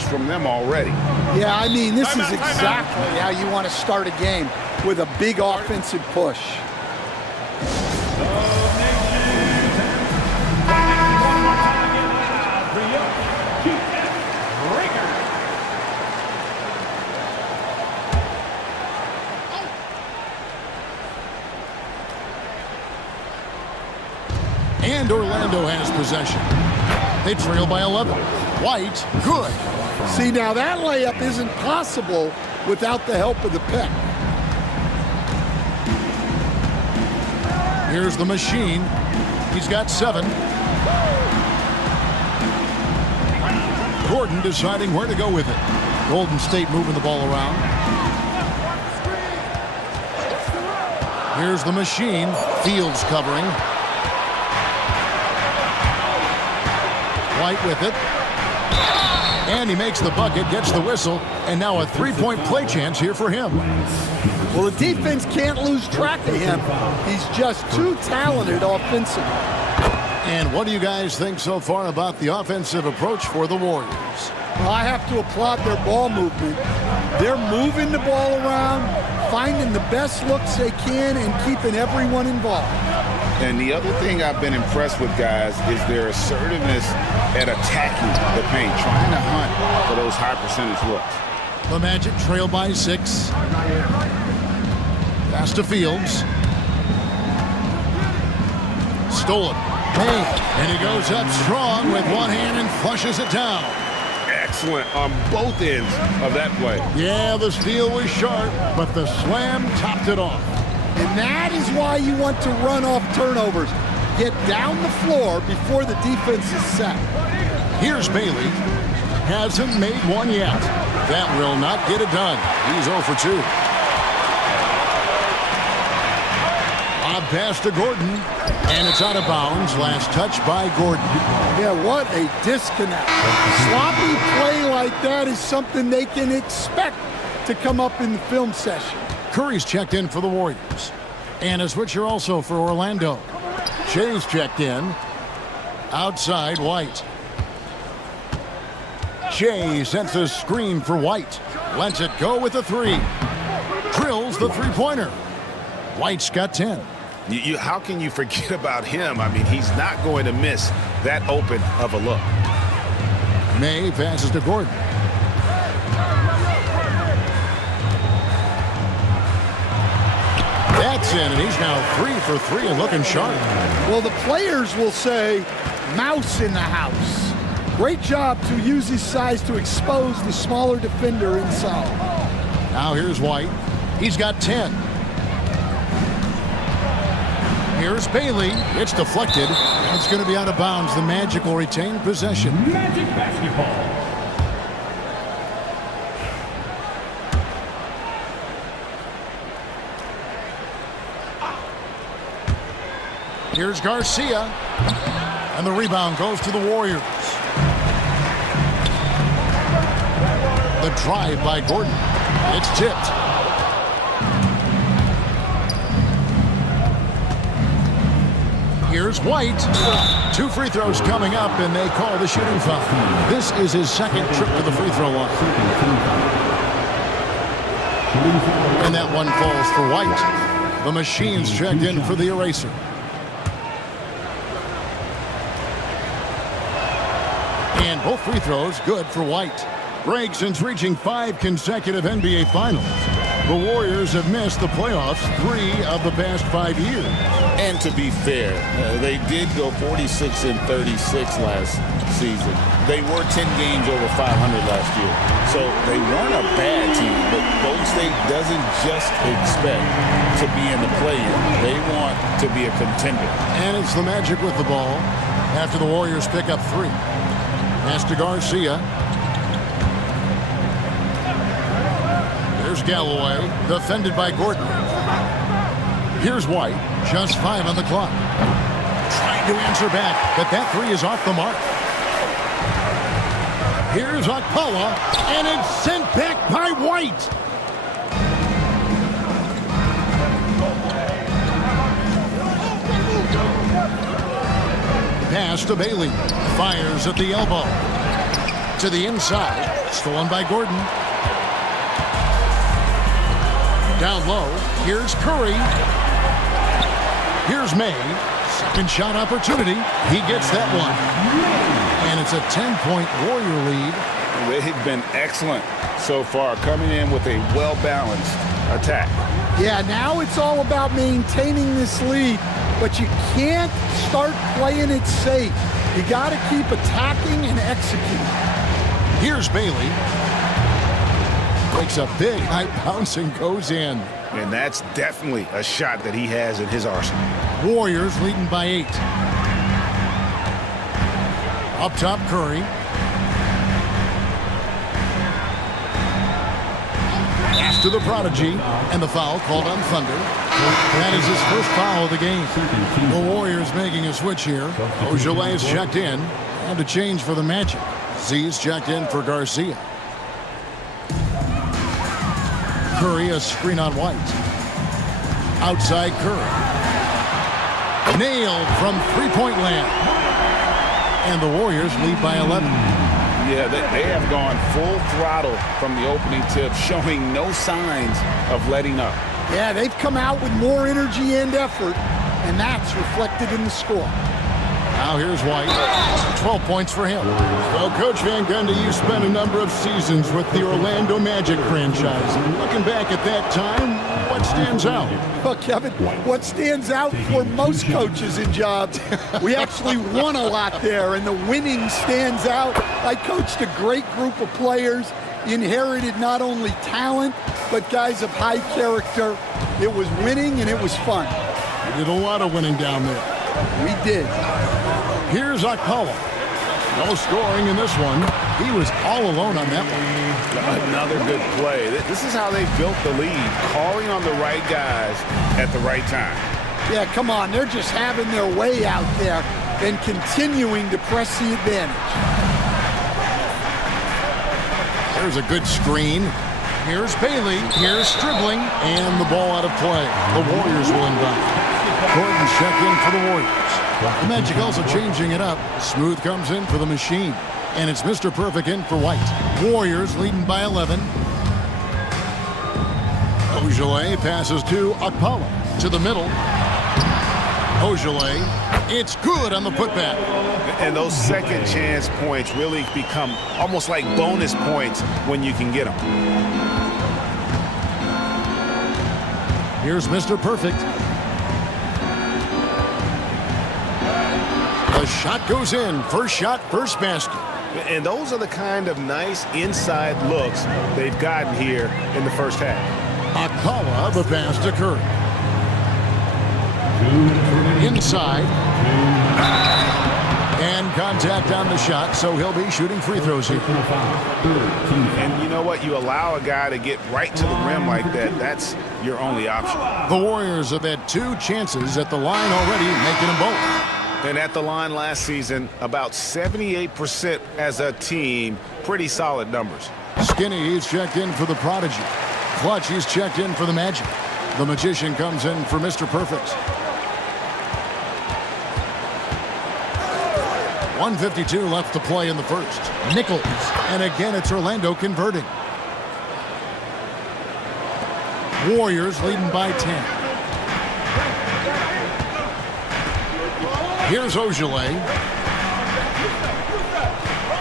force from them already. Yeah, I mean, this is exactly how you want to start a game, with a big offensive push. And Orlando has possession. They trail by 11. White, good. See, now that layup isn't possible without the help of the pick. Here's the machine. He's got 7. Gordon deciding where to go with it. Golden State moving the ball around. Here's the machine. Fields covering. White with it. And he makes the bucket, gets the whistle, and now a three-point play chance here for him. Well, the defense can't lose track of him. He's just too talented offensively. And what do you guys think so far about the offensive approach for the Warriors? Well, I have to applaud their ball movement. They're moving the ball around, finding the best looks they can, and keeping everyone involved. And the other thing I've been impressed with, guys, is their assertiveness at attacking the paint, trying to hunt for those high percentage looks. The Magic trail by 6. Pass to Fields. Stolen. Hey, and he goes up strong with one hand and flushes it down. Excellent on both ends of that play. Yeah, the steal was sharp, but the slam topped it off. And that is why you want to run off turnovers. Get down the floor before the defense is set. Here's Bailey. Hasn't made one yet. That will not get it done. He's 0 for 2. Odd pass to Gordon. And it's out of bounds. Last touch by Gordon. Yeah, what a disconnect. Sloppy play like that is something they can expect to come up in the film session. Curry's checked in for the Warriors. And a switcher also for Orlando. Shea's checked in. Outside, White. Shea sends a screen for White. Lets it go with a 3. Drills the three-pointer. White's got 10. How can you forget about him? I mean, he's not going to miss that open of a look. May passes to Gordon. That's in, and he's now 3 for 3 and looking sharp. Well, the players will say, mouse in the house. Great job to use his size to expose the smaller defender inside. Now here's White. He's got 10. Here's Bailey. It's deflected. It's going to be out of bounds. The Magic will retain possession. Magic basketball. Here's Garcia. And the rebound goes to the Warriors. The drive by Gordon. It's tipped. Here's White. 2 free throws coming up, and they call the shooting foul. This is his second trip to the free throw line. And that one falls for White. The machine's checked in for the eraser. And both free throws good for White. Greg, since reaching 5 consecutive NBA Finals, the Warriors have missed the playoffs 3 of the past 5 years. And to be fair, they did go 46 and 36 last season. They were 10 games over 500 last year. So they weren't a bad team, but Golden State doesn't just expect to be in the play-in. They want to be a contender. And it's the Magic with the ball after the Warriors pick up 3. Pass to Garcia. There's Galloway, defended by Gordon. Here's White, just 5 on the clock. Trying to answer back, but that 3 is off the mark. Here's Okpala, and it's sent back by White. Pass to Bailey. Fires at the elbow. To the inside. Stolen by Gordon. Down low. Here's Curry. Here's May. Second shot opportunity. He gets that one. And it's a 10-point Warrior lead. They've been excellent so far, coming in with a well-balanced attack. Yeah, now it's all about maintaining this lead, but you can't start playing it safe. You got to keep attacking and executing. Here's Bailey. Makes a big high bounce and goes in. And that's definitely a shot that he has in his arsenal. Warriors leading by 8. Up top, Curry. Pass to the prodigy, and the foul called on Thunder. That is his first foul of the game. The Warriors making a switch here. Ojale is checked in, and a change for the Magic. Z is checked in for Garcia. Curry, a screen on White. Outside Curry. Nailed from three-point land. And the Warriors lead by 11. Yeah, they have gone full throttle from the opening tip, showing no signs of letting up. Yeah, they've come out with more energy and effort, and that's reflected in the score. Now here's White. 12 points for him. Well, Coach Van Gundy, you spent a number of seasons with the Orlando Magic franchise. Looking back at that time, what stands out? Well, Kevin, what stands out for most coaches in jobs, we actually won a lot there, and the winning stands out. I coached a great group of players, inherited not only talent, but guys of high character. It was winning, and it was fun. You did a lot of winning down there. We did. Here's Akpala. No scoring in this one. He was all alone on that one. Another good play. This is how they built the lead, calling on the right guys at the right time. Yeah, come on. They're just having their way out there and continuing to press the advantage. There's a good screen. Here's Bailey. Here's dribbling. And the ball out of play. The Warriors will inbound. Gordon check in for the Warriors. The Magic also changing it up. Smooth comes in for the Machine. And it's Mr. Perfect in for White. Warriors leading by 11. Ojale passes to Akpala. To the middle. Ojale. It's good on the putback. And those second chance points really become almost like bonus points when you can get them. Here's Mr. Perfect. The shot goes in. First shot, first basket. And those are the kind of nice inside looks they've gotten here in the first half. Akpala, the pass to Curry. Inside. And contact on the shot, so he'll be shooting free throws here. And you know what? You allow a guy to get right to the rim like that, that's your only option. The Warriors have had 2 chances at the line already, making them both. And at the line last season, about 78% as a team. Pretty solid numbers. Skinny, he's checked in for the Prodigy. Clutch, he's checked in for the Magic. The Magician comes in for Mr. Perfect. 1:52 left to play in the first. Nichols, and again it's Orlando converting. Warriors leading by 10. Here's Ojale.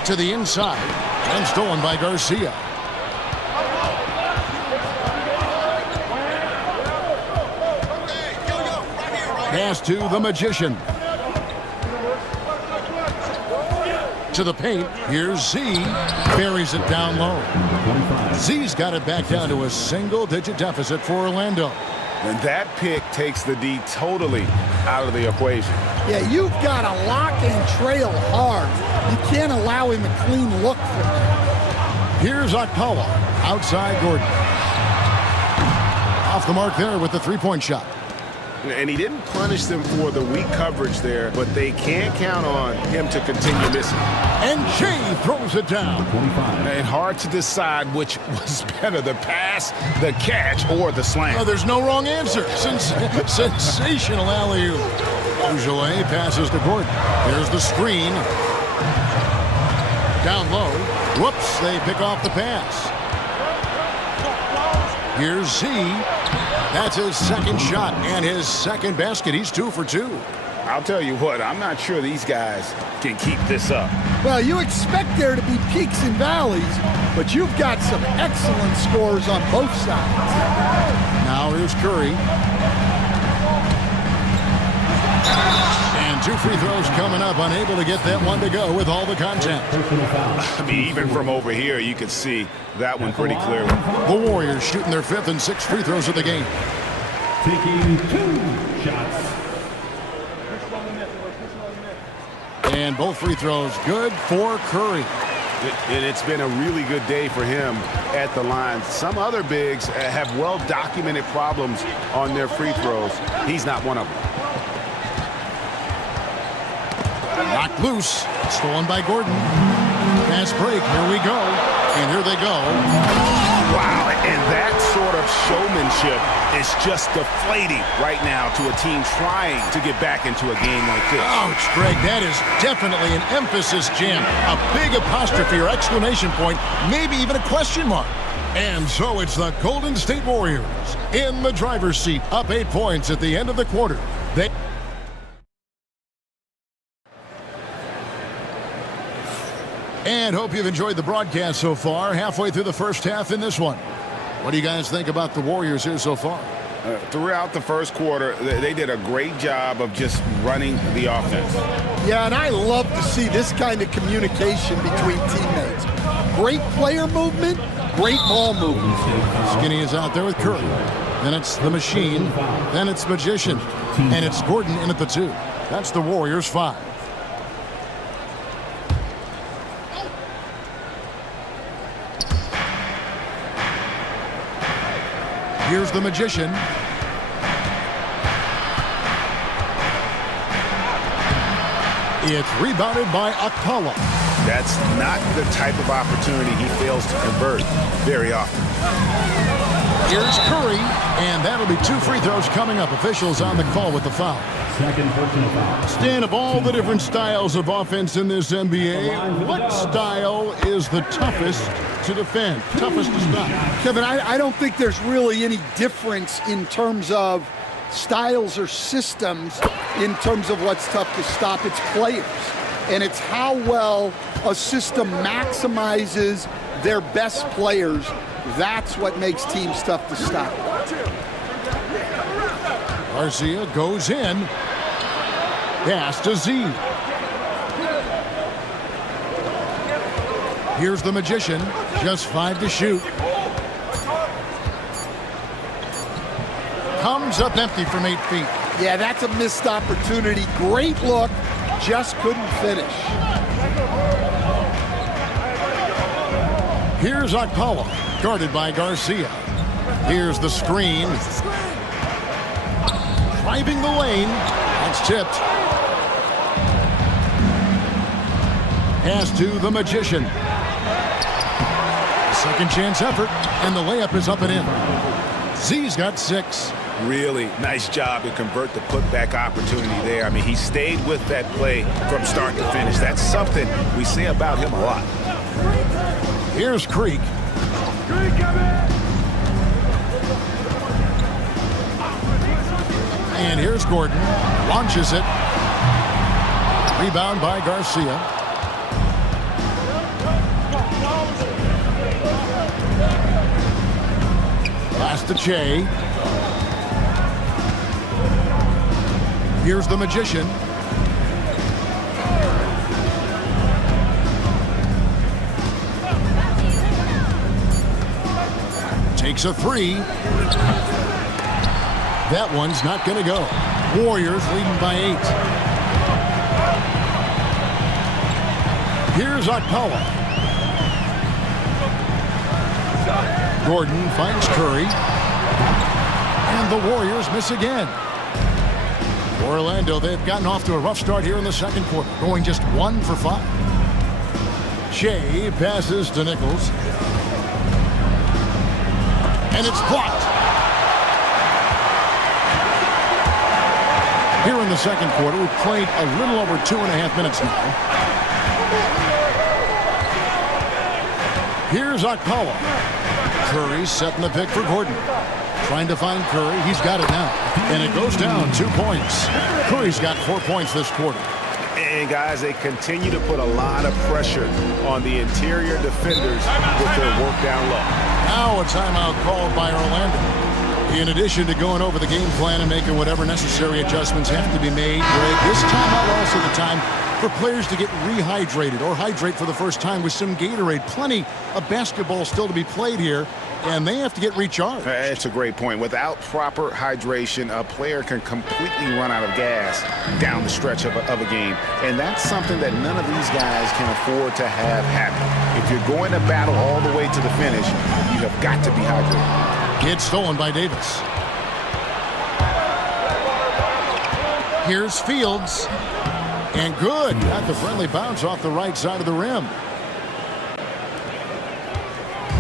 To the inside, and stolen by Garcia. Pass to the Magician. To the paint. Here's Z. Buries it down low. Z's got it back down to a single-digit deficit for Orlando. And that pick takes the D totally out of the equation. Yeah, you've got to lock and trail hard. You can't allow him a clean look for you. Here's Akpala. Outside Gordon. Off the mark there with the three-point shot. And he didn't punish them for the weak coverage there, but they can't count on him to continue missing. And Shea throws it down. And hard to decide which was better, the pass, the catch, or the slam. Oh, there's no wrong answer. Sensational alley-oop. Ojale passes to Gordon. There's the screen. down low. Whoops, they pick off the pass. Here's Z. That's his second shot and his second basket. He's 2 for 2. I'll tell you what, I'm not sure these guys can keep this up. Well, you expect there to be peaks and valleys, but you've got some excellent scores on both sides. Now here's Curry. And 2 free throws coming up, unable to get that one to go with all the contact. I mean, even from over here, you can see that one pretty clearly. The Warriors shooting their 5th and 6th free throws of the game. Taking 2 shots. And both free throws good for Curry. And it's been a really good day for him at the line. Some other bigs have well-documented problems on their free throws. He's not one of them. Knocked loose. Stolen by Gordon. Fast break. Here we go. And here they go. Wow, and that sort of showmanship is just deflating right now to a team trying to get back into a game like this. Ouch, Greg, that is definitely an emphasis jam. A big apostrophe or exclamation point, maybe even a question mark. And so it's the Golden State Warriors in the driver's seat, up 8 points at the end of the quarter. And hope you've enjoyed the broadcast so far. Halfway through the first half in this one. What do you guys think about the Warriors here so far? Throughout the first quarter, they did a great job of just running the offense. Yeah, and I love to see this kind of communication between teammates. Great player movement, great ball movement. Skinny is out there with Curry. Then it's the Machine. Then it's Magician. And it's Gordon in at the 2. That's the Warriors 5. Here's the Magician. It's rebounded by Akpala. That's not the type of opportunity he fails to convert very often. Here's Curry, and that'll be 2 free throws coming up. Officials on the call with the foul. Second personal foul. Stan, of all the different styles of offense in this NBA, what style is the toughest to defend, toughest to stop? Kevin, I don't think there's really any difference in terms of styles or systems in terms of what's tough to stop. It's players, and it's how well a system maximizes their best players. That's what makes teams tough to stop. Garcia goes in. Pass to Z. Here's the Magician. Just 5 to shoot. Comes up empty from 8 feet. Yeah, that's a missed opportunity. Great look, just couldn't finish. Here's Akpala, guarded by Garcia. Here's the screen. Driving the lane. That's tipped. Pass to the Magician. Second chance effort, and the layup is up and in. Z's got 6. Really nice job to convert the putback opportunity there. I mean, he stayed with that play from start to finish. That's something we say about him a lot. Here's Creek. And here's Gordon. Launches it. Rebound by Garcia. Pass to Che. Here's the Magician. Takes a 3. That one's not going to go. Warriors leading by 8. Here's Akpala. Gordon finds Curry. And the Warriors miss again. Orlando, they've gotten off to a rough start here in the second quarter, going just 1 for 5. Shea passes to Nichols. And it's blocked. Here in the second quarter, we've played a little over 2.5 minutes now. Here's Okpala. Curry setting the pick for Gordon. Trying to find Curry. He's got it now. And it goes down 2 points. Curry's got 4 points this quarter. And, guys, they continue to put a lot of pressure on the interior defenders with their work down low. Now a timeout called by Orlando. In addition to going over the game plan and making whatever necessary adjustments have to be made, Greg, this timeout also the time for players to get rehydrated or hydrate for the first time with some Gatorade. Plenty of basketball still to be played here, and they have to get recharged. That's a great point. Without proper hydration, a player can completely run out of gas down the stretch of a game. And that's something that none of these guys can afford to have happen. If you're going to battle all the way to the finish, you have got to be hydrated. It's stolen by Davis. Here's Fields. And good. Got the friendly bounce off the right side of the rim.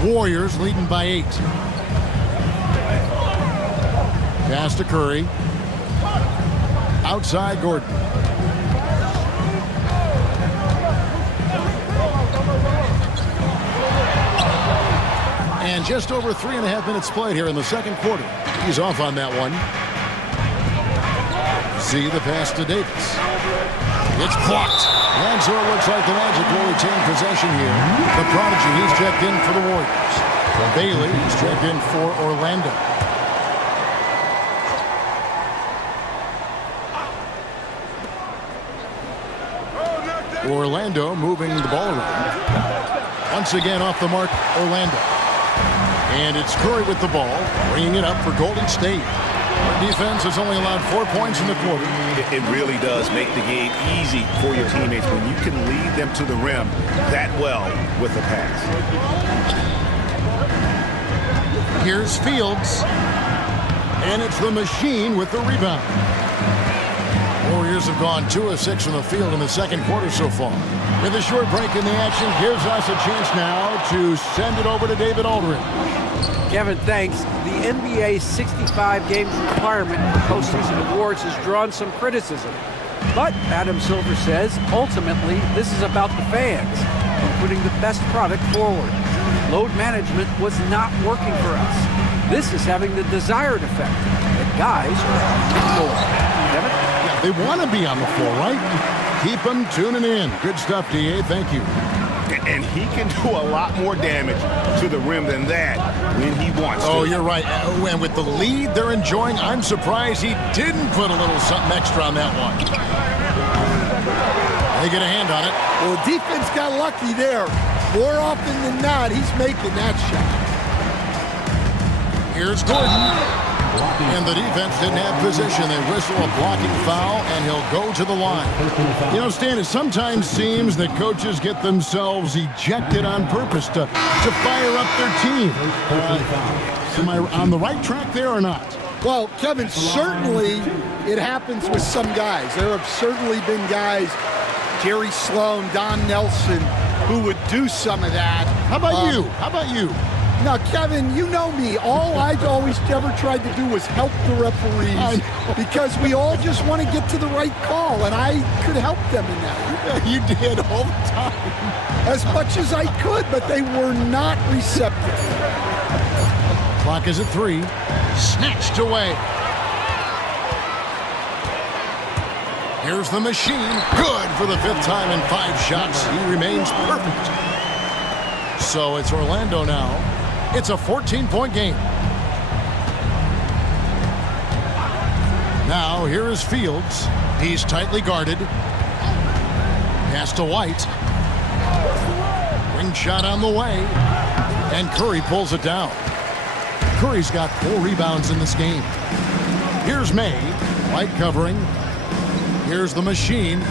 Warriors leading by 8. Pass to Curry. Outside Gordon. And just over 3.5 minutes played here in the second quarter. He's off on that one. See the pass to Davis. It's blocked. And so it looks like the Magic will retain possession here. The Prodigy, he's checked in for the Warriors. Bailey, he's checked in for Orlando. Orlando moving the ball around. Once again off the mark, Orlando. And it's Curry with the ball, bringing it up for Golden State. Our defense has only allowed 4 points in the quarter. It really does make the game easy for your teammates when you can lead them to the rim that well with the pass. Here's Fields. And it's the Machine with the rebound. Warriors have gone 2 of 6 from the field in the second quarter so far. With a short break in the action, gives us a chance now to send it over to David Aldridge. Kevin, thanks. The NBA's 65-game requirement for postseason awards has drawn some criticism. But Adam Silver says, ultimately, this is about the fans and putting the best product forward. Load management was not working for us. This is having the desired effect. The guys are on the floor. Kevin? Yeah, they want to be on the floor, right? Keep them tuning in. Good stuff, D.A. Thank you. And he can do a lot more damage to the rim than that when he wants to. Oh, you're right. And with the lead they're enjoying, I'm surprised he didn't put a little something extra on that one. They get a hand on it. Well, the defense got lucky there. More often than not, he's making that shot. Here's Gordon. And the defense didn't have position. They whistle a blocking foul, and he'll go to the line. You know, Stan, it sometimes seems that coaches get themselves ejected on purpose to fire up their team. Am I on the right track there or not? Well, Kevin, certainly it happens with some guys. There have certainly been guys, Jerry Sloan, Don Nelson, who would do some of that. How about you? How about you? Now, Kevin, you know me. All I've always ever tried to do was help the referees because we all just want to get to the right call, and I could help them in that. You did all the time. As much as I could, but they were not receptive. Clock is at 3. Snatched away. Here's the Machine. Good for the 5th time in 5 shots. He remains perfect. So it's Orlando now. It's a 14-point game. Now, here is Fields. He's tightly guarded. Pass to White. Ring shot on the way. And Curry pulls it down. Curry's got 4 rebounds in this game. Here's May. White covering. Here's the Machine.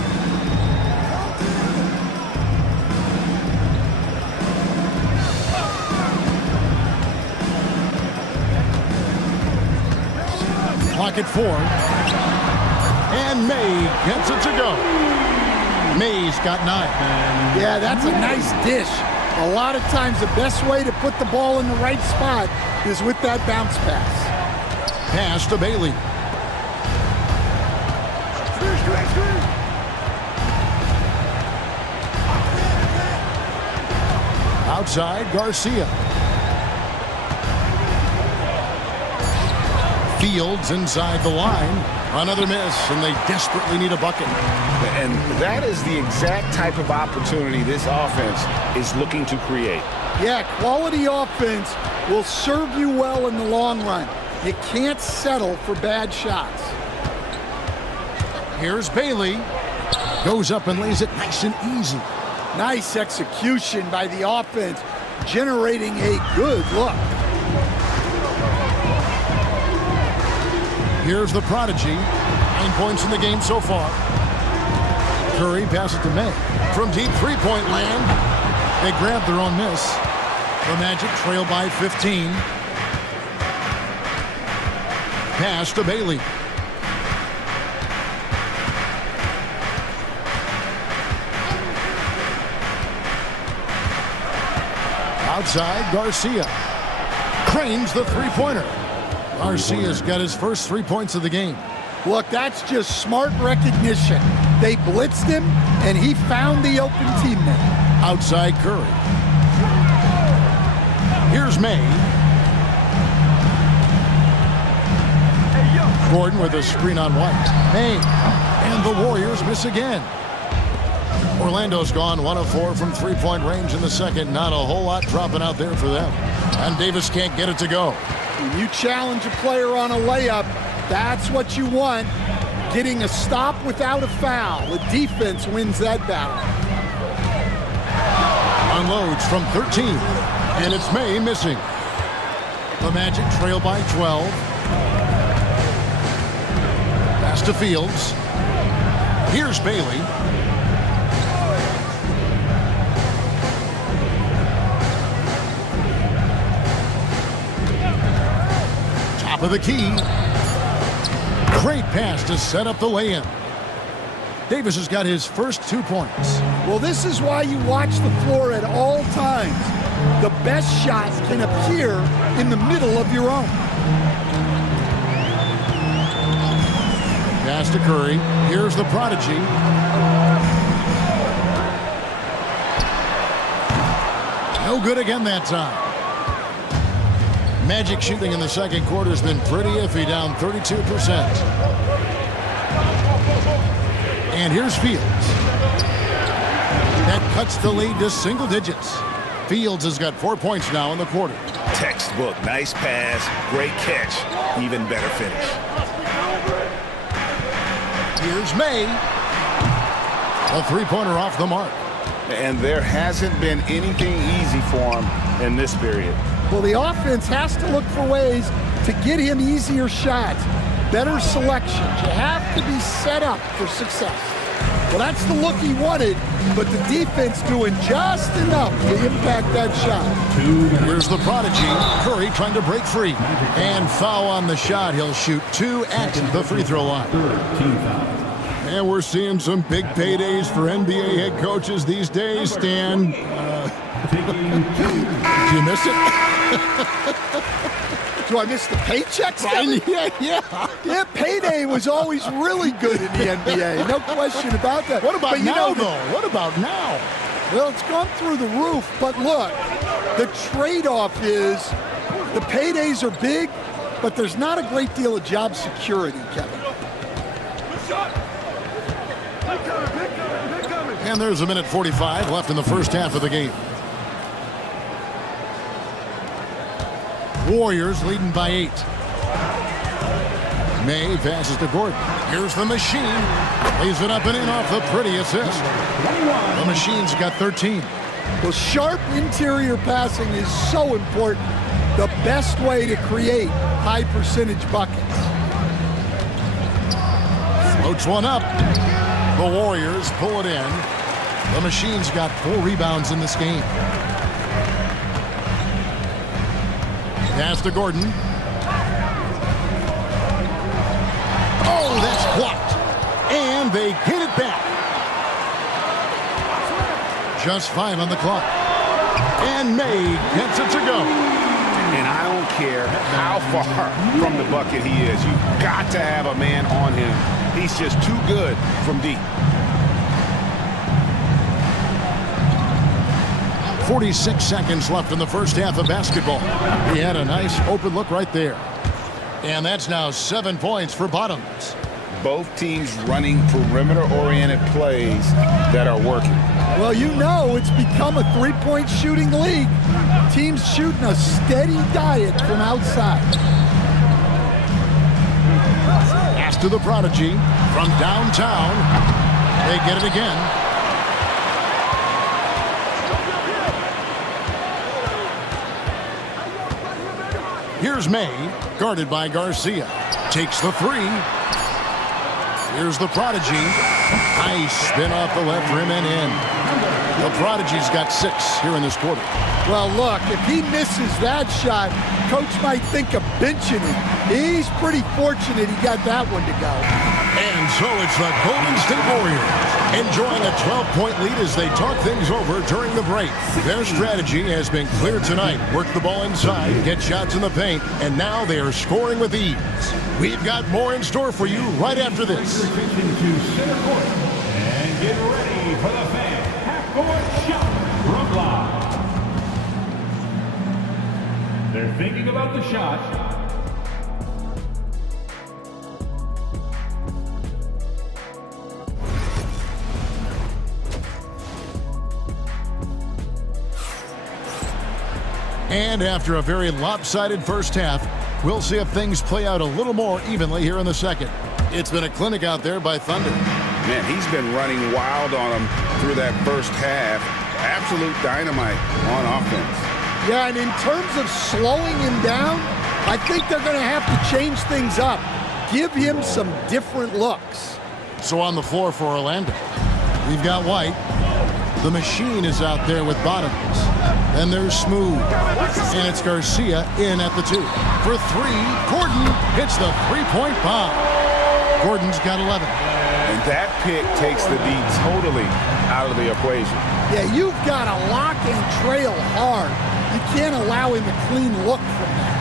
Clock at 4. And May gets it to go. May's got 9. Yeah, that's a nice dish. A lot of times the best way to put the ball in the right spot is with that bounce pass. Pass to Bailey. Outside, Garcia. Fields inside the line. Another miss, and they desperately need a bucket. And that is the exact type of opportunity this offense is looking to create. Yeah, quality offense will serve you well in the long run. You can't settle for bad shots. Here's Bailey. Goes up and lays it nice and easy. Nice execution by the offense, generating a good look. Here's the prodigy. 9 points in the game so far. Curry passes to May. From deep three-point land, they grab their own miss. The Magic trail by 15. Pass to Bailey. Outside, Garcia. Cranes the three-pointer. Garcia's got his first 3 points of the game. Look, that's just smart recognition. They blitzed him, and he found the open teammate. Outside, Curry. Here's May. Gordon with a screen on White. May. And the Warriors miss again. Orlando's gone 1 of 4 from three-point range in the second. Not a whole lot dropping out there for them. And Davis can't get it to go. When you challenge a player on a layup, that's what you want. Getting a stop without a foul. The defense wins that battle. Unloads from 13. And it's May missing. The Magic trail by 12. Pass to Fields. Here's Bailey. Top of the key. Great pass to set up the lay-in. Davis has got his first 2 points. Well, this is why you watch the floor at all times. The best shot can appear in the middle of your own. Pass to Curry. Here's the prodigy. No good again that time. Magic shooting in the second quarter has been pretty iffy, down 32%. And here's Fields. That cuts the lead to single digits. Fields has got 4 points now in the quarter. Textbook, nice pass, great catch, even better finish. Here's May. A three-pointer off the mark. And there hasn't been anything easy for him in this period. Well, the offense has to look for ways to get him easier shots, better selections. You have to be set up for success. Well, that's the look he wanted, but the defense doing just enough to impact that shot. Here's the prodigy. Curry trying to break free. And foul on the shot. He'll shoot 2 at the free throw line. And we're seeing some big paydays for NBA head coaches these days, Stan. Did you miss it? Do I miss the paychecks? Yeah, payday was always really good in the NBA. No question about that. What about now, though? What about now? Well, it's gone through the roof. But look, the trade-off is the paydays are big, but there's not a great deal of job security, Kevin. And there's 1:45 left in the first half of the game. Warriors leading by 8. May passes to Gordon. Here's the machine. Lays it up and in off the pretty assist. The machine's got 13. Well, sharp interior passing is so important. The best way to create high percentage buckets. Floats one up. The Warriors pull it in. The machine's got 4 rebounds in this game. Pass to Gordon. Oh, that's blocked. And they hit it back. Just 5 on the clock. And May gets it to go. And I don't care how far from the bucket he is. You've got to have a man on him. He's just too good from deep. 46 seconds left in the first half of basketball. He had a nice open look right there. And that's now 7 points for Bottoms. Both teams running perimeter-oriented plays that are working. Well, you know it's become a three-point shooting league. Teams shooting a steady diet from outside. Pass to the Prodigy from downtown. They get it again. Here's May, guarded by Garcia. Takes the three. Here's the Prodigy. Nice spin off the left rim and in. The Prodigy's got 6 here in this quarter. Well, look, if he misses that shot, coach might think of benching him. He's pretty fortunate he got that one to go. And so it's the Golden State Warriors enjoying a 12-point lead as they talk things over during the break. Their strategy has been clear tonight. Work the ball inside, get shots in the paint, and now they are scoring with ease. We've got more in store for you right after this. Attention to center court. And get ready for the fan half-court shot from live. They're thinking about the shot. And after a very lopsided first half, we'll see if things play out a little more evenly here in the second. It's been a clinic out there by Thunder. Man, he's been running wild on them through that first half. Absolute dynamite on offense. Yeah, and in terms of slowing him down, I think they're going to have to change things up. Give him some different looks. So on the floor for Orlando, we've got White. The Machine is out there with Bottoms. Then there's Smooth. And it's Garcia in at the 2. For 3, Gordon hits the three-point bomb. Gordon's got 11. And that pick takes the D totally out of the equation. Yeah, you've got to lock and trail hard. You can't allow him a clean look from that.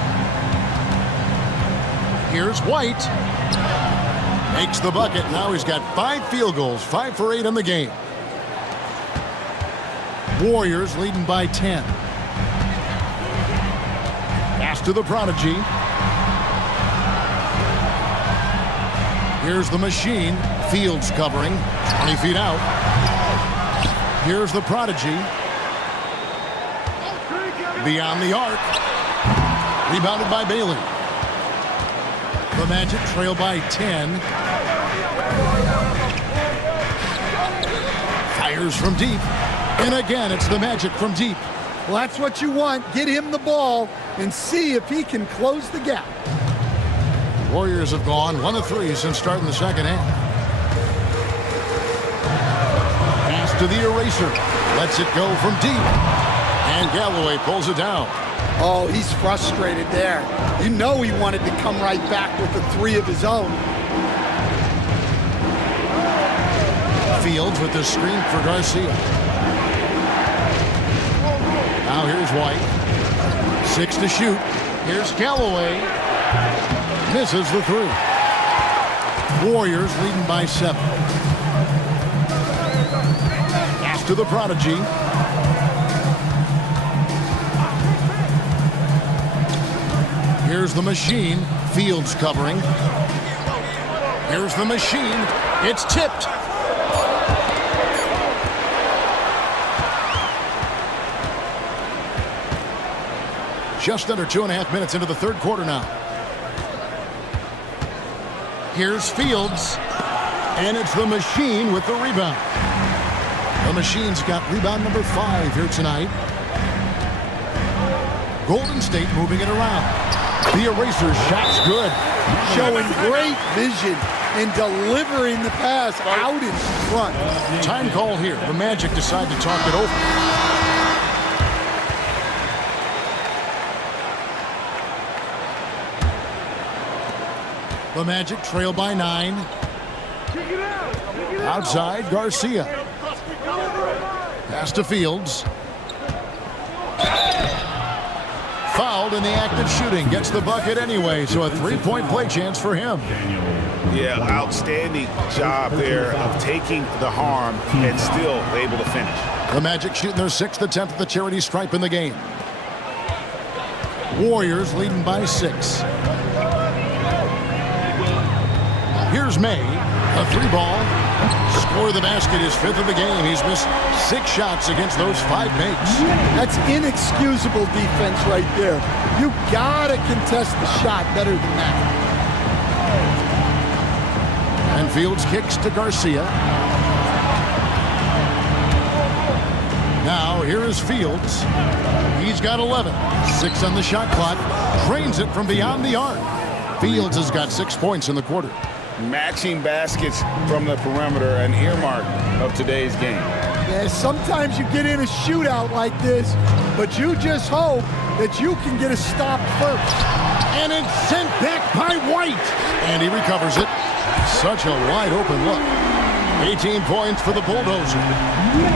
Here's White. Makes the bucket. Now he's got 5 field goals, 5 for 8 in the game. Warriors leading by 10. Pass to the Prodigy. Here's the Machine. Fields covering. 20 feet out. Here's the Prodigy. Beyond the arc. Rebounded by Bailey. The Magic trail by 10. Fires from deep. And again, it's the Magic from deep. Well, that's what you want. Get him the ball and see if he can close the gap. Warriors have gone 1 of 3 since starting the second half. Pass to the eraser. Lets it go from deep. And Galloway pulls it down. Oh, he's frustrated there. You know he wanted to come right back with a 3 of his own. Fields with the screen for Garcia. Now here's White. 6 to shoot. Here's Galloway. Misses the 3. Warriors leading by 7. Pass to the Prodigy. Here's the Machine. Fields covering. Here's the Machine. It's tipped. Just under 2.5 minutes into the third quarter now. Here's Fields. And it's the Machine with the rebound. The Machine's got rebound number 5 here tonight. Golden State moving it around. The eraser shot's good. Showing great vision and delivering the pass out in front. Time call here. The Magic decide to talk it over. The Magic trail by 9. Outside, Garcia. Pass to Fields. Fouled in the act of shooting. Gets the bucket anyway, so a three-point play chance for him. Yeah, outstanding job there of taking the harm and still able to finish. The Magic shooting their 6th attempt at the charity stripe in the game. Warriors leading by 6. Here's May. A 3-ball. Score of the basket is 5th of the game. He's missed 6 shots against those 5 makes. That's inexcusable defense right there. You gotta contest the shot better than that. And Fields kicks to Garcia. Now here is Fields. He's got 11. 6 on the shot clock. Drains it from beyond the arc. Fields has got 6 points in the quarter. Matching baskets from the perimeter, an earmark of today's game. Yeah, sometimes you get in a shootout like this, but you just hope that you can get a stop first. And it's sent back by White. And he recovers it. Such a wide open look. 18 points for the Bulldozer.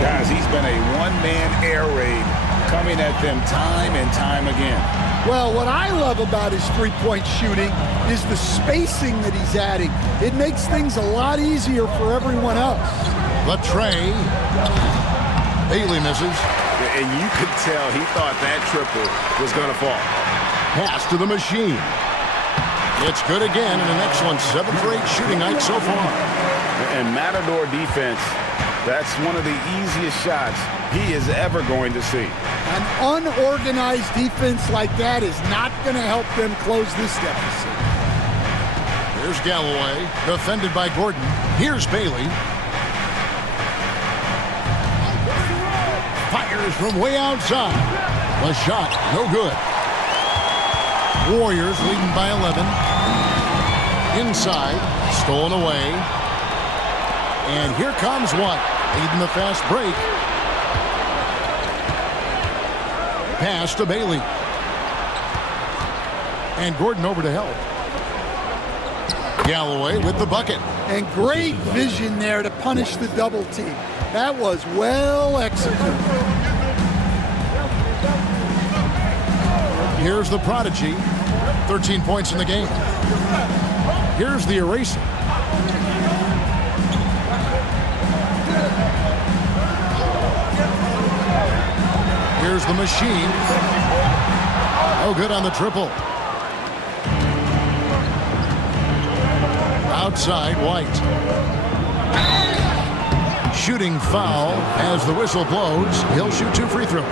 Guys, he's been a one-man air raid coming at them time and time again. Well, what I love about his three-point shooting is the spacing that he's adding. It makes things a lot easier for everyone else. The tray. Bailey misses. And you could tell he thought that triple was going to fall. Pass to the machine. It's good again, and an excellent 7 for 8 shooting night so far. And Matador defense, that's one of the easiest shots he is ever going to see. An unorganized defense like that is not going to help them close this deficit. Here's Galloway, defended by Gordon. Here's Bailey. Fires from way outside. The shot, no good. Warriors leading by 11. Inside, stolen away. And here comes White, leading the fast break. Pass to Bailey. And Gordon over to help. Galloway with the bucket. And great vision there to punish the double team. That was well executed. Here's the prodigy. 13 points in the game. Here's the eraser. Here's the machine. Oh, good on the triple. Outside, White. Shooting foul as the whistle blows. He'll shoot 2 free throws.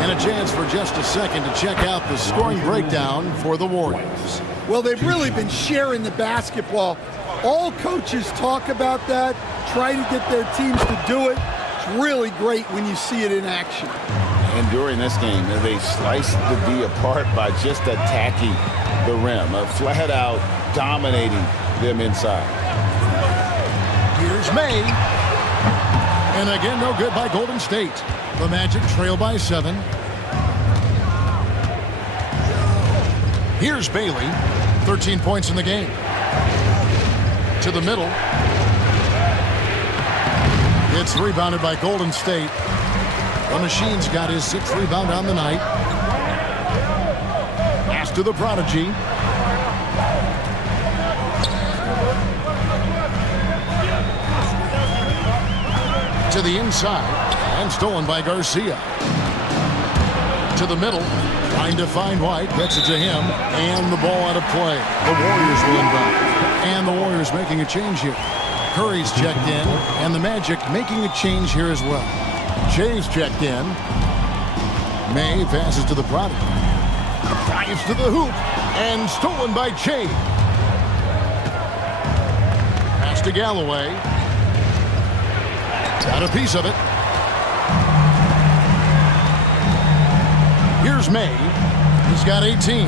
And a chance for just a second to check out the scoring breakdown for the Warriors. Well, they've really been sharing the basketball. All coaches talk about that, try to get their teams to do it. It's really great when you see it in action. And during this game, they sliced the D apart by just attacking the rim, flat out dominating them inside. Here's May. And again, no good by Golden State. The Magic trail by 7. Here's Bailey. 13 points in the game. To the middle. It's rebounded by Golden State. The Machine's got his 6th rebound on the night. Pass to the prodigy. To the inside. And stolen by Garcia. To the middle. Trying to find White. Gets it to him. And the ball out of play. The Warriors will inbound. And the Warriors making a change here. Curry's checked in. And the Magic making a change here as well. Shay's checked in. May passes to the prodigy. Drives to the hoop. And stolen by Che. Pass to Galloway. Got a piece of it. Here's May. He's got 18.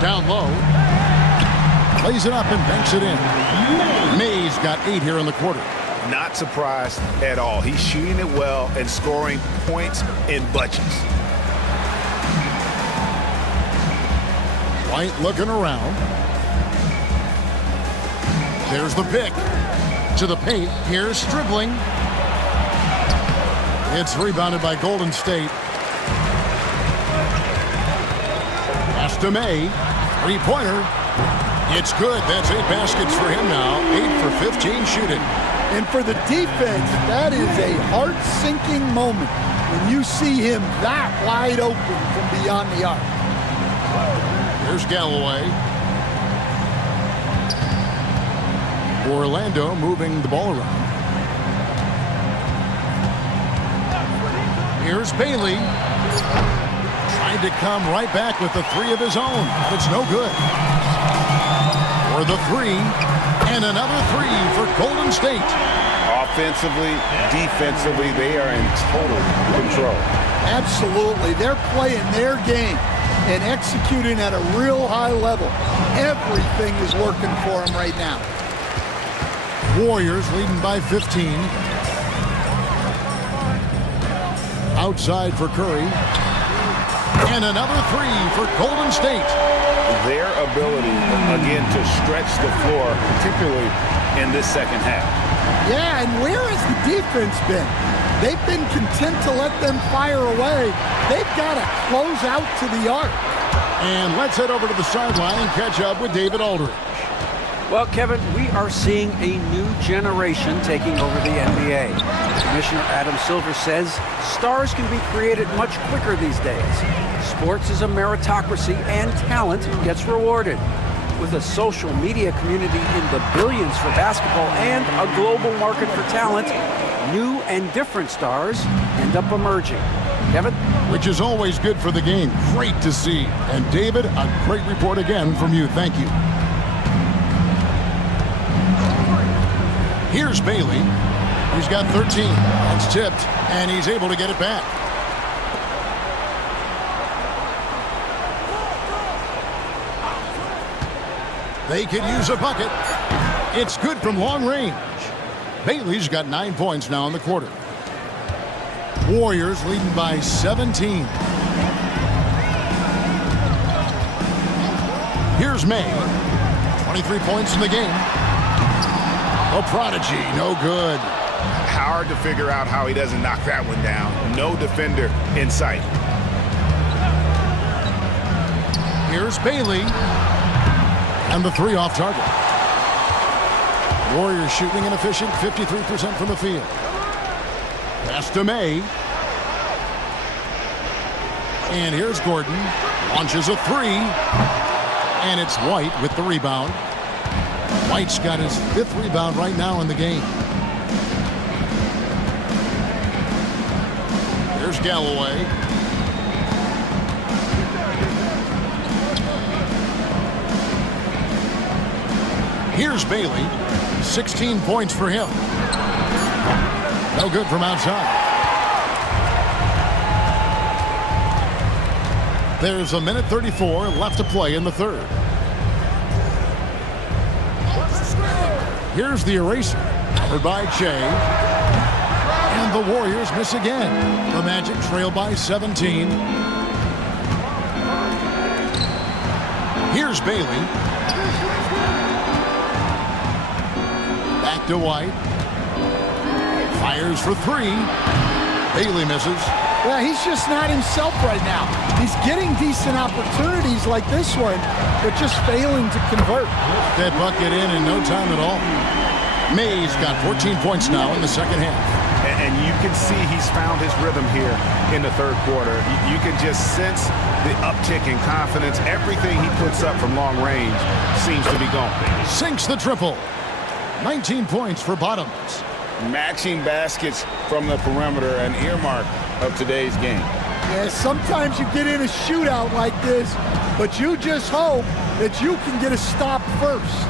Down low. Plays it up and banks it in. May's got 8 here in the quarter. Not surprised at all. He's shooting it well and scoring points in bunches. White looking around. There's the pick. To the paint. Here's dribbling. It's rebounded by Golden State. Pass to May. Three-pointer. It's good. That's 8 baskets for him now. 8 for 15 shooting. And for the defense, that is a heart-sinking moment when you see him that wide open from beyond the arc. Here's Galloway. Orlando moving the ball around. Here's Bailey. Trying to come right back with the three of his own. But it's no good. For the three. And another three for Golden State. Offensively, defensively, they are in total control. Absolutely. They're playing their game and executing at a real high level. Everything is working for them right now. Warriors leading by 15. Outside for Curry. And another three for Golden State. Their ability, again, to stretch the floor, particularly in this second half. Yeah, and where has the defense been? They've been content to let them fire away. They've got to close out to the arc. And let's head over to the sideline and catch up with David Aldridge. Well, Kevin, we are seeing a new generation taking over the NBA. Commissioner Adam Silver says stars can be created much quicker these days. Sports is a meritocracy and talent gets rewarded. With a social media community in the billions for basketball and a global market for talent, new and different stars end up emerging. Kevin? Which is always good for the game. Great to see. And David, a great report again from you. Thank you. Here's Bailey. He's got 13. That's tipped, and he's able to get it back. They could use a bucket. It's good from long range. Bailey's got 9 points now in the quarter. Warriors leading by 17. Here's May. 23 points in the game. A prodigy, no good. Hard to figure out how he doesn't knock that one down. No defender in sight. Here's Bailey. And the three off target. Warriors shooting inefficient, 53% from the field. Pass to May. And here's Gordon. Launches a three. And it's White with the rebound. White's got his 5th rebound right now in the game. There's Galloway. Here's Bailey. 16 points for him. No good from outside. There's a minute 34 left to play in the third. Here's the eraser, covered by Che. And the Warriors miss again. The Magic trail by 17. Here's Bailey. Back to White. Fires for three. Bailey misses. Yeah, he's just not himself right now. He's getting decent opportunities like this one, but just failing to convert. That bucket in no time at all. May's got 14 points now in the second half. And you can see he's found his rhythm here in the third quarter. You can just sense the uptick in confidence. Everything he puts up from long range seems to be going. Sinks the triple. 19 points for Bottoms. Matching baskets from the perimeter, an earmark of today's game. Yeah, sometimes you get in a shootout like this, but you just hope that you can get a stop first.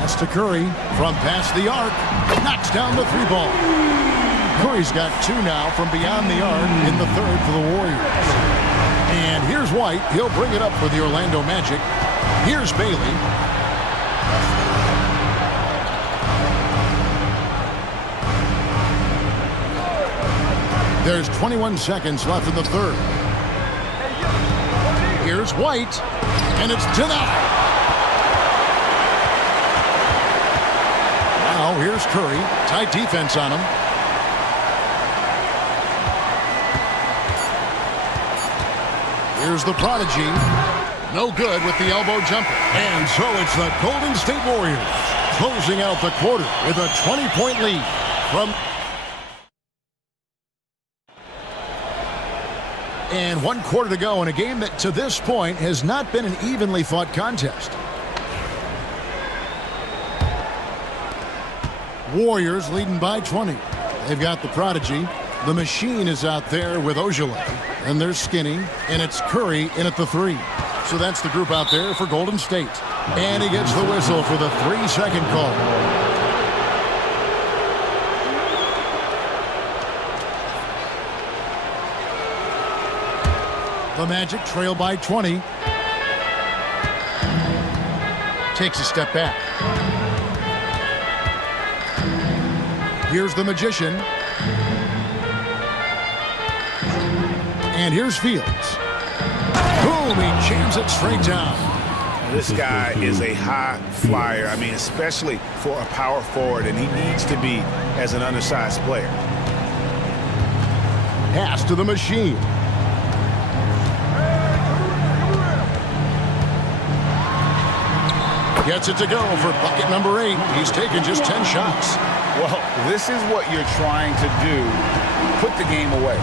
Pass to Curry from past the arc. Knocks down the three ball. Curry's got 2 now from beyond the arc in the third for the Warriors. And here's White. He'll bring it up for the Orlando Magic. Here's Bailey. There's 21 seconds left in the third. Here's White, and it's denied. Now here's Curry. Tight defense on him. Here's the prodigy. No good with the elbow jumper. And so it's the Golden State Warriors closing out the quarter with a 20-point lead from... And 1 quarter to go in a game that to this point has not been an evenly fought contest. Warriors leading by 20. They've got the prodigy. The machine is out there with Ojale. And there's Skinny. And it's Curry in at the 3. So that's the group out there for Golden State. And he gets the whistle for the 3-second call. The Magic trail by 20. Takes a step back. Here's the Magician. And here's Fields. Boom, he jams it straight down. This guy is a high flyer. I mean, especially for a power forward, and he needs to be as an undersized player. Pass to the machine. Gets it to go for bucket number 8. He's taken just 10 shots. Well, this is what you're trying to do. Put the game away.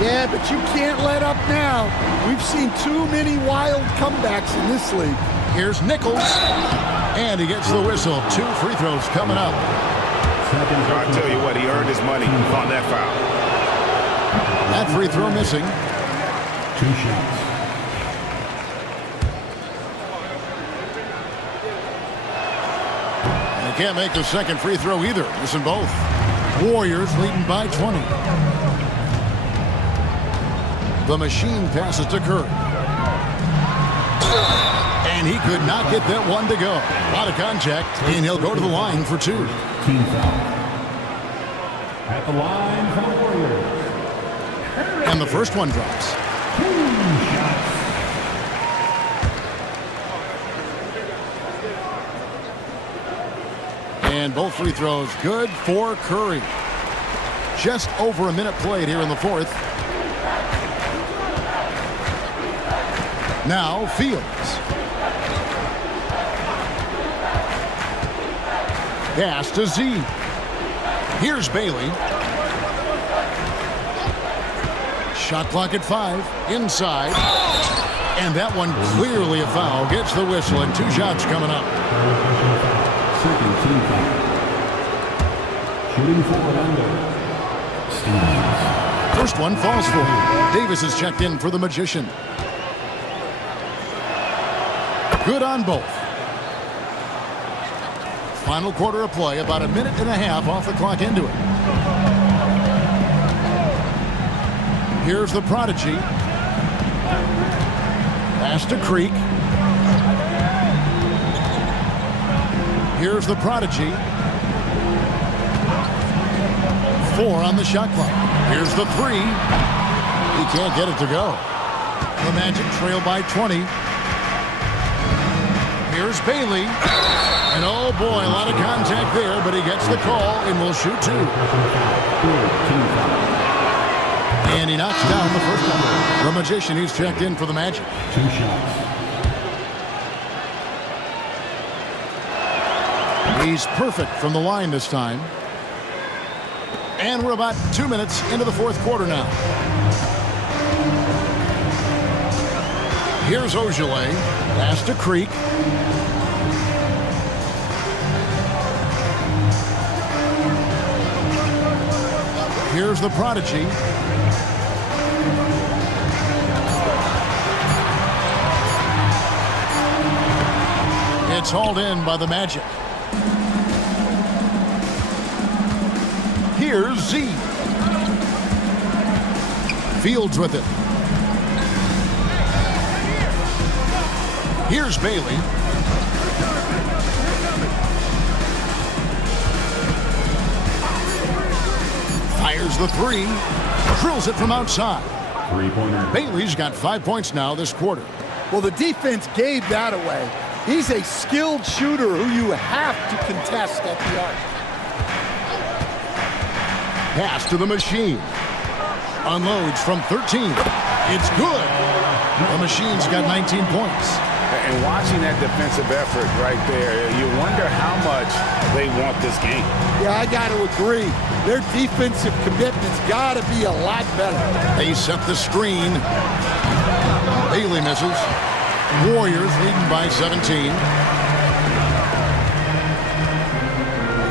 Yeah, but you can't let up now. We've seen too many wild comebacks in this league. Here's Nichols. And he gets the whistle. 2 free throws coming up. I tell you what, he earned his money on that foul. That free throw missing. 2 shots. Can't make the second free throw either. Missing both. Warriors leading by 20. The machine passes to Curry. And he could not get that one to go. A lot of contact, and he'll go to the line for 2. Team foul. At the line for the Warriors. And the first one drops. 2 shots. And both free throws good for Curry. Just over a minute played here in the 4th. Now Fields. Pass to Z. Here's Bailey. Shot clock at 5. Inside. And that one clearly a foul. Gets the whistle and 2 shots coming up. Second team foul. Shooting forward under. Stevens. First one falls for him. Davis is checked in for the Magician. Good on both. Final quarter of play, about a minute and a half off the clock into it. Here's the prodigy. Pass to Creek. Here's the prodigy. 4 on the shot clock. Here's the 3. He can't get it to go. The Magic trail by 20. Here's Bailey. And oh boy, a lot of contact there, but he gets the call and will shoot 2. And he knocks down the first one. The Magician, he's checked in for the Magic. 2 shots. He's perfect from the line this time. And we're about 2 minutes into the 4th quarter now. Here's Ojale. Pass to Creek. Here's the prodigy. It's hauled in by the Magic. Here's Z. Fields with it. Here's Bailey. Fires the 3. Drills it from outside. 3-pointer. Bailey's got 5 points now this quarter. Well, the defense gave that away. He's a skilled shooter who you have to contest at the arc. Pass to the machine. Unloads from 13. It's good. The Machine's got 19 points. And watching that defensive effort right there, you wonder how much they want this game. Yeah, I got to agree. Their defensive commitment's got to be a lot better. They set the screen. Bailey misses. Warriors leading by 17.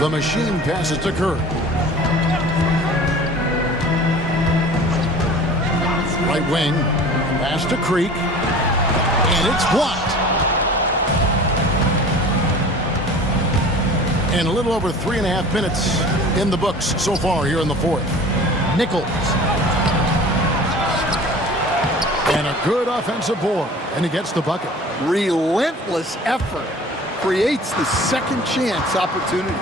The Machine passes to Curry. Right wing. Pass to Creek. And it's blocked. And a little over 3.5 minutes in the books so far here in the fourth. Nichols. And a good offensive board. And he gets the bucket. Relentless effort creates the second chance opportunity.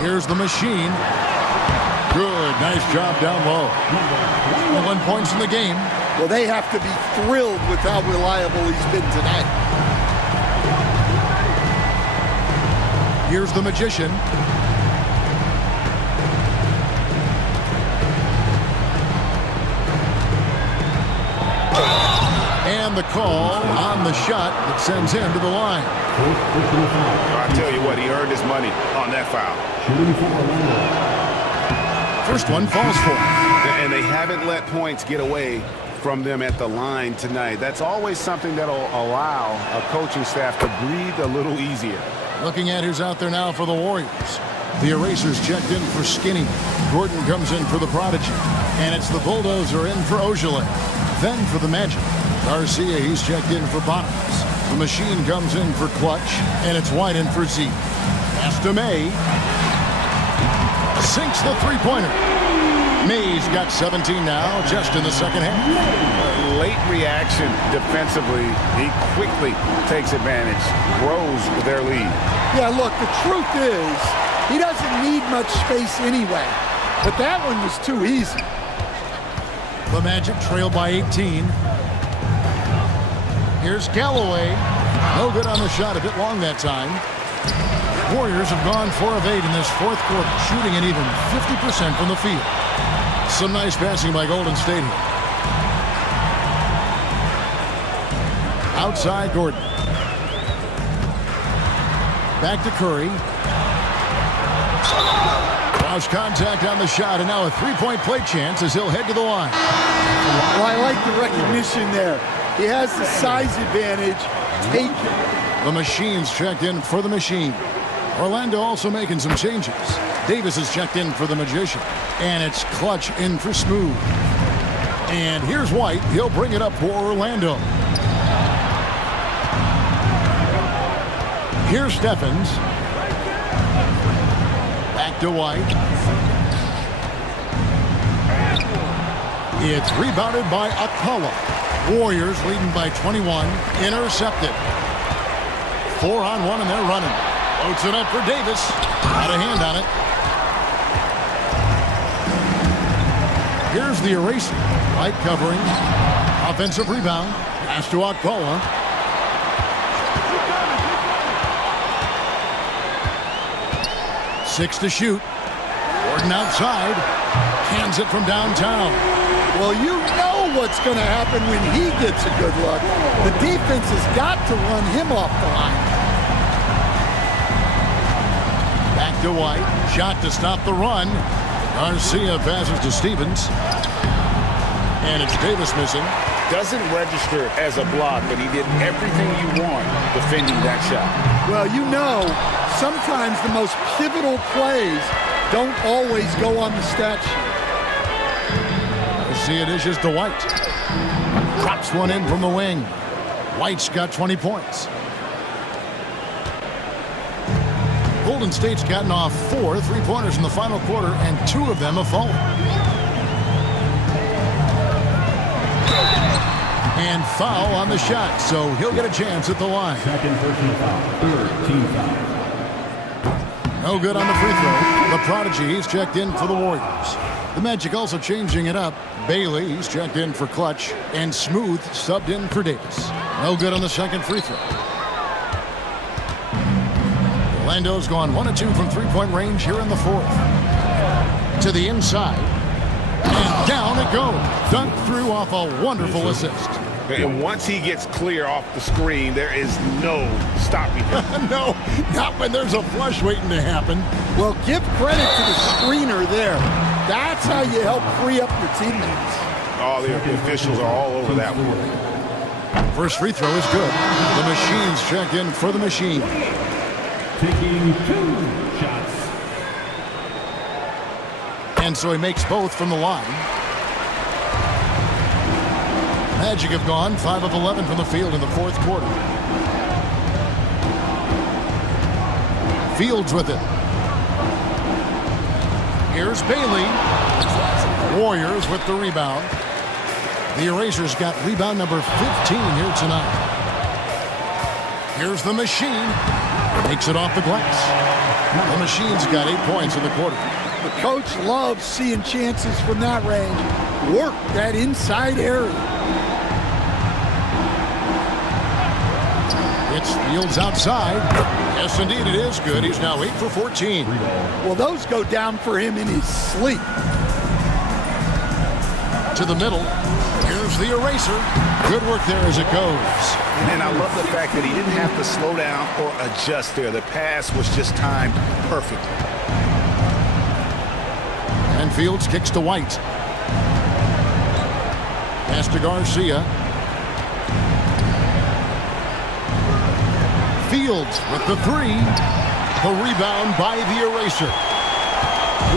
Here's the Machine. Good, nice job down low. 1 points in the game. Well, they have to be thrilled with how reliable he's been tonight. Here's the Magician. And the call on the shot that sends him to the line. I tell you what, he earned his money on that foul. First one falls for him. And they haven't let points get away from them at the line tonight. That's always something that'll allow a coaching staff to breathe a little easier. Looking at who's out there now for the Warriors. The Erasers checked in for Skinny. Gordon comes in for the Prodigy. And it's the Bulldozer in for Ogilvy. Then for the Magic. Garcia, he's checked in for Bottoms. The Machine comes in for Clutch. And it's White in for Zeke. Pass to May. Sinks the three-pointer. May's got 17 now, just in the second half. Late reaction defensively. He quickly takes advantage, grows their lead. Yeah, look, the truth is, he doesn't need much space anyway. But that one was too easy. The Magic trail by 18. Here's Galloway. No good on the shot, a bit long that time. Warriors have gone 4 of 8 in this fourth quarter, shooting an even 50% from the field. Some nice passing by Golden State here. Outside Gordon. Back to Curry. Lost contact on the shot, and now a three-point play chance as he'll head to the line. Well, I like the recognition there. He has the size advantage. Take it. The Machine's checked in for the Machine. Orlando also making some changes. Davis is checked in for the Magician. And it's Clutch in for Smooth. And here's White. He'll bring it up for Orlando. Here's Stephens. Back to White. It's rebounded by Akpala. Warriors leading by 21. Intercepted. 4-on-1 and they're running. Floats it up for Davis. Out of hand on it. Here's the eraser. White covering. Offensive rebound. Pass to Akpala. Six to shoot. Gordon outside. Cans it from downtown. Well, you know what's going to happen when he gets a good look. The defense has got to run him off the line. Back to White. Shot to stop the run. Garcia passes to Stevens. And it's Davis missing. Doesn't register as a block, but he did everything you want defending that shot. Well, you know, sometimes the most pivotal plays don't always go on the stat sheet. Garcia dishes to White. Drops one in from the wing. White's got 20 points. Golden State's gotten off 4 3-pointers in the final quarter, and 2 of them have fallen. And foul on the shot, so he'll get a chance at the line. Second personal foul. Third team foul. No good on the free throw. The Prodigy, he's checked in for the Warriors. The Magic also changing it up. Bailey, he's checked in for Clutch. And Smooth subbed in for Davis. No good on the second free throw. Orlando's gone 1 of 2 from three-point range here in the fourth. To the inside. And down it goes. Dunked through off a wonderful assist. And once he gets clear off the screen, there is no stopping him. No, not when there's a flush waiting to happen. Well, give credit to the screener there. That's how you help free up your teammates. All the officials are all over that one. First free throw is good. The Machines check in for the Machine. Taking 2 shots. And so he makes both from the line. Magic have gone 5 of 11 from the field in the fourth quarter. Fields with it. Here's Bailey. Warriors with the rebound. The Erasers got rebound number 15 here tonight. Here's the Machine. Makes it off the glass. The Machine's got 8 points in the quarter. The coach loves seeing chances from that range. Work that inside area. It's Fields outside. Yes, indeed, it is good. He's now 8 for 14. Well, those go down for him in his sleep. To the middle. Here's the Eraser. Good work there as it goes. And I love the fact that he didn't have to slow down or adjust there. The pass was just timed perfectly. And Fields kicks to White. Pass to Garcia. Fields with the 3. The rebound by the Eraser.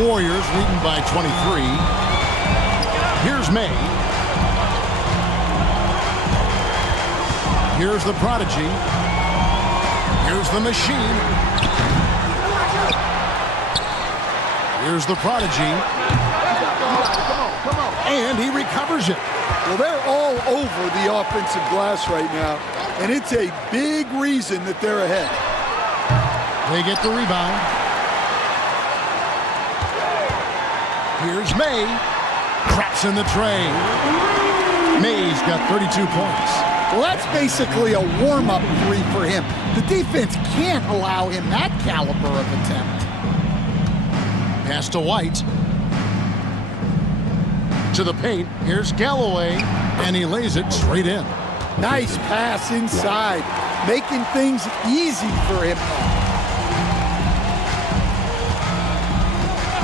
Warriors leading by 23. Here's May. Here's the Prodigy. Here's the Machine. Here's the Prodigy. And he recovers it. Well, they're all over the offensive glass right now, and it's a big reason that they're ahead. They get the rebound. Here's May. Traps in the tray. May's got 32 points. Well, that's basically a warm-up 3 for him. The defense can't allow him that caliber of attempt. Pass to White. To the paint. Here's Galloway. And he lays it straight in. Nice pass inside, making things easy for him.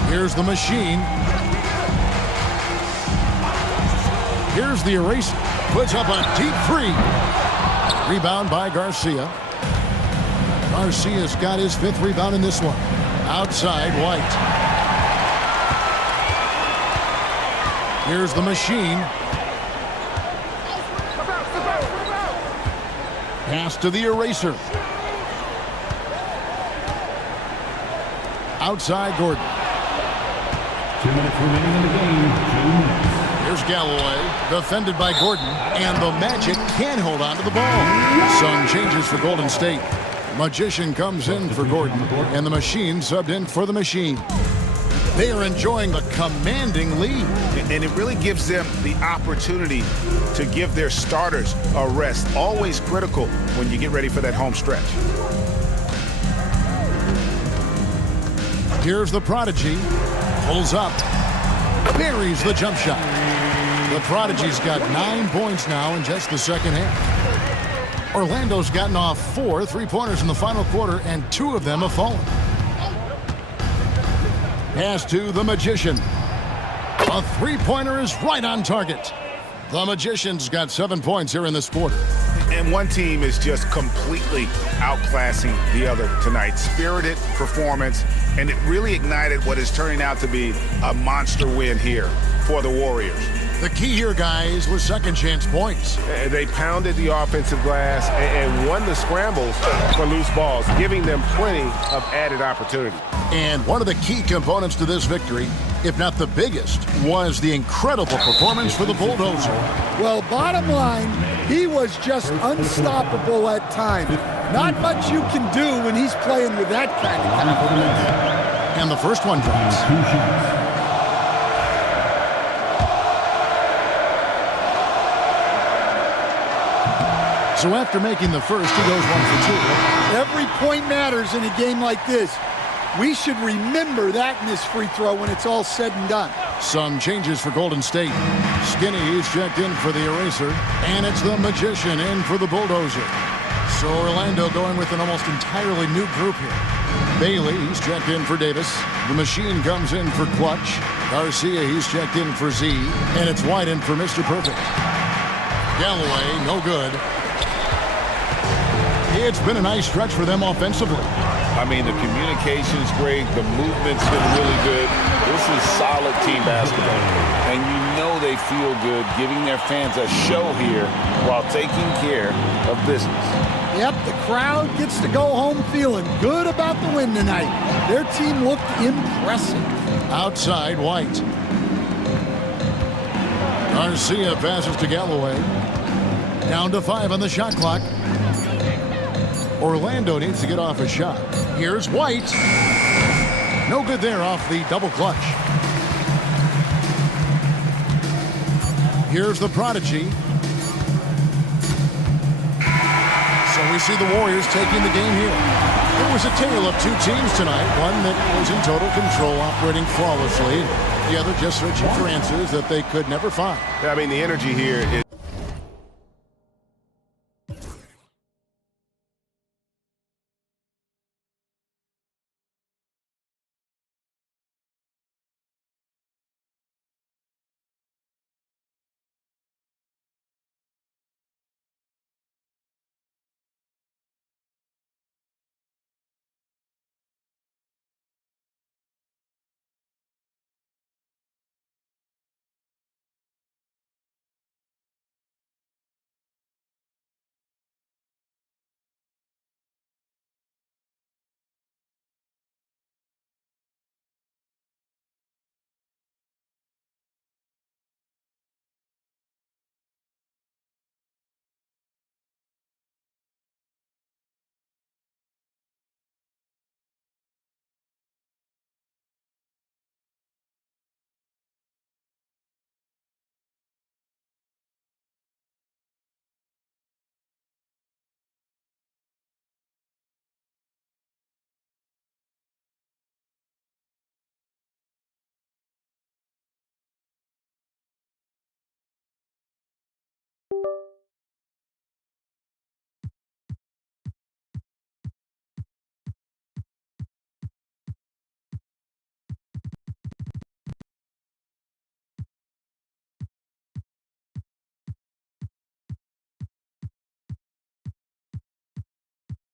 Here's the Machine. Here's the Eraser. Puts up a deep 3. Rebound by Garcia. Garcia's got his 5th rebound in this one. Outside, White. Here's the Machine. Pass to the Eraser. Outside, Gordon. 2 minutes remaining in the game. 2 minutes. Here's Galloway, defended by Gordon, and the Magic can hold on to the ball. Some changes for Golden State. Magician comes in for Gordon, and the Machine subbed in for the Machine. They are enjoying the commanding lead. And it really gives them the opportunity to give their starters a rest. Always critical when you get ready for that home stretch. Here's the Prodigy. Pulls up. Buries the jump shot. The Prodigy's got 9 points now in just the second half. Orlando's gotten off 4 3-pointers in the final quarter, and 2 of them have fallen. Pass to the Magician. A 3-pointer is right on target. The Magician's got 7 points here in this quarter. And one team is just completely outclassing the other tonight. Spirited performance, and it really ignited what is turning out to be a monster win here for the Warriors. The key here, guys, was second chance points. They pounded the offensive glass and won the scrambles for loose balls, giving them plenty of added opportunity. And one of the key components to this victory, if not the biggest, was the incredible performance for the Bulldozer. Well, bottom line, he was just unstoppable at times. Not much you can do when he's playing with that kind of confidence. And the first one drops. 2 shots. So after making the first, he goes 1 for 2. Every point matters in a game like this. We should remember that in this free throw when it's all said and done. Some changes for Golden State. Skinny, he's checked in for the eraser. And it's the Magician in for the Bulldozer. So Orlando going with an almost entirely new group here. Bailey, he's checked in for Davis. The Machine comes in for Clutch. Garcia, he's checked in for Z. And it's White in for Mr. Perfect. Galloway, no good. It's been a nice stretch for them offensively. I mean, the communication's great. The movement's been really good. This is solid team basketball. And you know they feel good giving their fans a show here while taking care of business. Yep, the crowd gets to go home feeling good about the win tonight. Their team looked impressive. Outside, White. Garcia passes to Galloway. Down to 5 on the shot clock. Orlando needs to get off a shot. Here's White. No good there off the double clutch. Here's the Prodigy. So we see the Warriors taking the game here. It was a tale of two teams tonight. One that was in total control, operating flawlessly. The other just searching for answers that they could never find. I mean, the energy here is